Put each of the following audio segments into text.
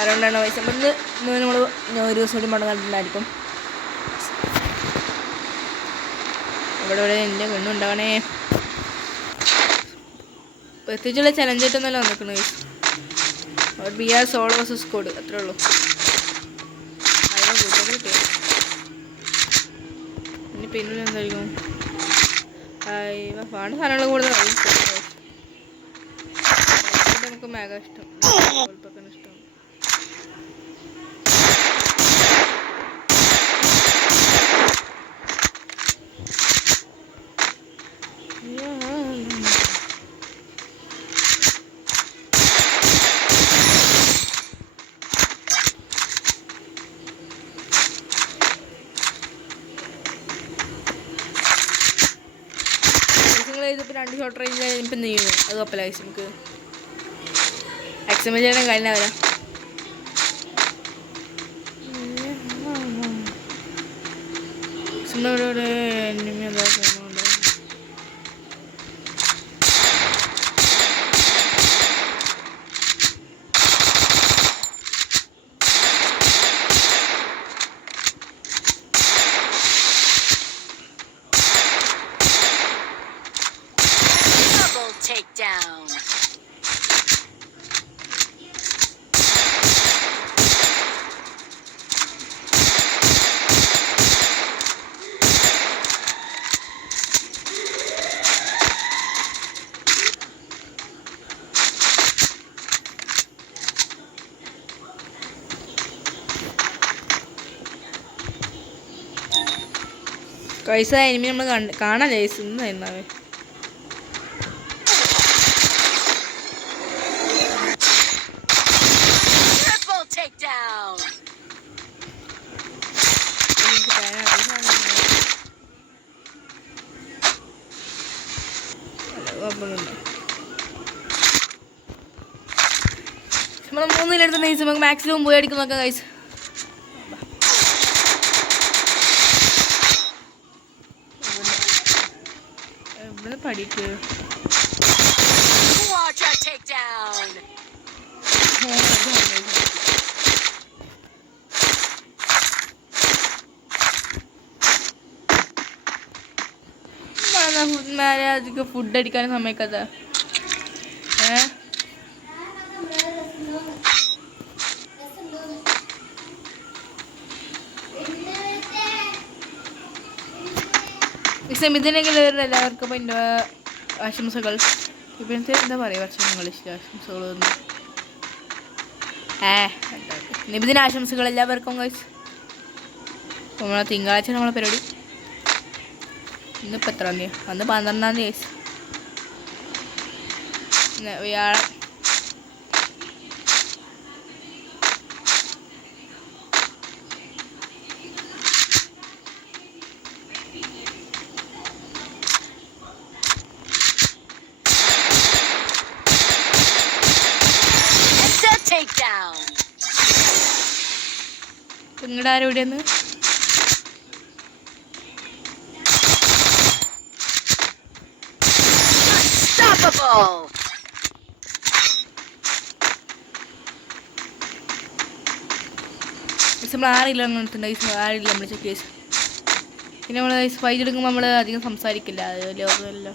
അതുകൊണ്ടാണ് പൈസ നമ്മൾ ഒരു ദിവസം കൂടി മടങ്ങാണ്ടിട്ടുണ്ടായിരിക്കും. ഇവിടെ എൻ്റെ പെണ്ണുണ്ടാവണേ. പ്രത്യേകിച്ചുള്ള ചലഞ്ചായിട്ടൊന്നല്ല വന്നിരിക്കുന്നത്. B R solo versus squad അത്രേ ഉള്ളൂ. ഇനി പിന്നിൽ എന്തായിരിക്കും പാണ്ട് സാധനങ്ങൾ കൂടുതൽ നമുക്ക് മേഘ ഇഷ്ടം ഇഷ്ടം. ഇതിപ്പോൾ 2 ഷോർട്ട് റേഞ്ച് ഇപ്പം എന്ത് ചെയ്യുന്നു? അത് കുഴപ്പമില്ല. നമുക്ക് എക്സാം ചെയ്യണം കഴിഞ്ഞ വരാം. എനിമി എന്താ takedown. കൈസ എനിമി നമ്മൾ കാണാൻ ജയിച്ചെന്ന് എന്നാവേ. നമ്മൾ 3 നൈസ് നമുക്ക് മാക്സിമം പോയി അടിക്കും നോക്കാം ഗൈസ്. ഇവിടെ പഠിക്ക് അധികം ഫുഡ് അടിക്കാനും സമ്മതിക്കാത്ത ഇതിനെങ്കിലും എല്ലാവർക്കും ഇപ്പം എൻ്റെ ആശംസകൾ. ഇപ്പോഴത്തെ എന്താ പറയുക വർഷങ്ങളില്ല ആശംസകളൊന്നും നിബിദിന ആശംസകൾ എല്ലാവർക്കും ഗൈസ്. നമ്മളെ തിങ്കളാഴ്ച നമ്മളെ പരിപാടി. ഇന്നിപ്പോൾ എത്രാം തീയതി? അന്ന് 12-ാം തീയതി ഗൈസ്. വ്യാഴം. നിങ്ങളുടെ ആരും എവിടെയെന്ന് നമ്മൾ ആറില്ല ആരില്ല നമ്മൾ ചെക്ക് ചെയ്ത്. പിന്നെ നമ്മൾ ഫൈറ്റ് എടുക്കുമ്പോൾ നമ്മൾ അധികം സംസാരിക്കില്ല. അത് ലോകമല്ലോ.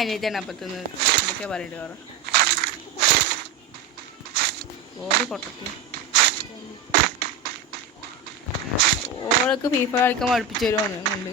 അനിയത്തിയാണ് അപ്പത്തുനിന്ന് എന്തൊക്കെയാ പറയണ്ടേ പറ ഓടി പൊട്ടത്തി ഓളൊക്കെ ഫീഫ കളിക്കാൻ പഠിപ്പിച്ചു തരുവാണ് ഉണ്ട്.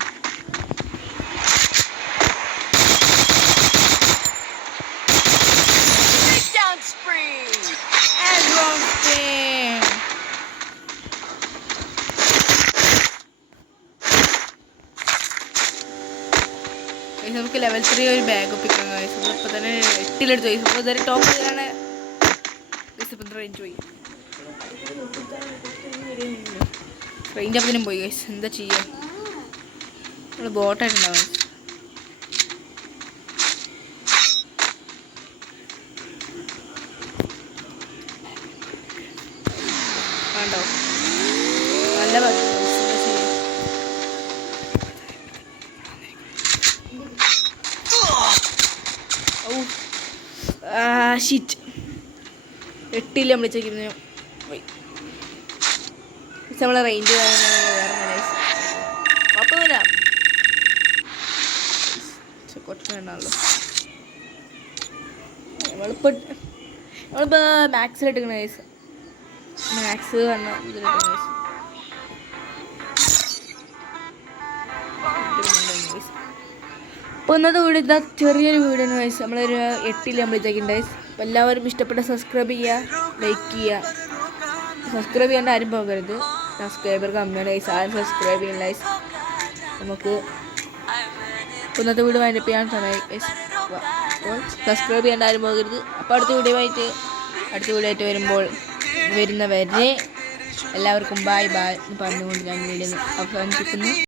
നമുക്ക് ലെവൽ 3 ഒരു ബാഗ് ഒപ്പിക്കാം ഗൈസ്. ഇപ്പോൾ തന്നെ 8-ലെടുത്ത് ഗൈസ്. ഇപ്പോൾ ഇതുവരെ ടോപ്പ് ചെയ്താണ് ഗൈസ്. ഇപ്പം റേഞ്ച് പോയി റേഞ്ച് അപ്പത്തിനും പോയി ഗൈസ്. എന്താ ചെയ്യുക, നമ്മൾ ബോട്ടായിട്ടുണ്ടാവും. വേണ്ടോ നല്ല ഷീറ്റ് 8 നമ്മൾ ചെക്കിരുന്നു പോയി. നമ്മളെ റേഞ്ച് വേറെ കുഴപ്പമൊന്നുമില്ല, കുറച്ച് വേണമല്ലോ. നമ്മളിപ്പോൾ മാക്സിലെടുക്കണ കേസ്, മാക്സ് പറഞ്ഞ ഇതിലെടുക്കണ കേസ്. അപ്പോൾ ഇന്നത്തെ വീഡിയോ ഇതാ ചെറിയൊരു വീഡിയോ വയസ്സ് നമ്മളൊരു 8 നമ്മൾ ഇതാക്കിയിട്ടുണ്ടായി. അപ്പോൾ എല്ലാവരും ഇഷ്ടപ്പെട്ട സബ്സ്ക്രൈബ് ചെയ്യുക, ലൈക്ക് ചെയ്യുക. സബ്സ്ക്രൈബ് ചെയ്യാണ്ട് ആരും പോകരുത്, സബ്സ്ക്രൈബർ കമ്മിയാണ് ഗൈസ്. ആരും സബ്സ്ക്രൈബ് ചെയ്യുന്നില്ല ഗൈസ്. നമുക്ക് ഇന്നത്തെ വീഡിയോ വൈൻഡപ്പ് ചെയ്യാൻ സമയം ഗൈസ്. അപ്പോൾ സബ്സ്ക്രൈബ് ചെയ്യാണ്ട് ആരും പോകരുത്. അപ്പോൾ അടുത്ത വീഡിയോ ആയിട്ട് വരുന്നവരെ എല്ലാവർക്കും ബായ് ബായ് പറഞ്ഞുകൊണ്ട് ഞാൻ വീഡിയോ അവസാനിപ്പിക്കുന്നു.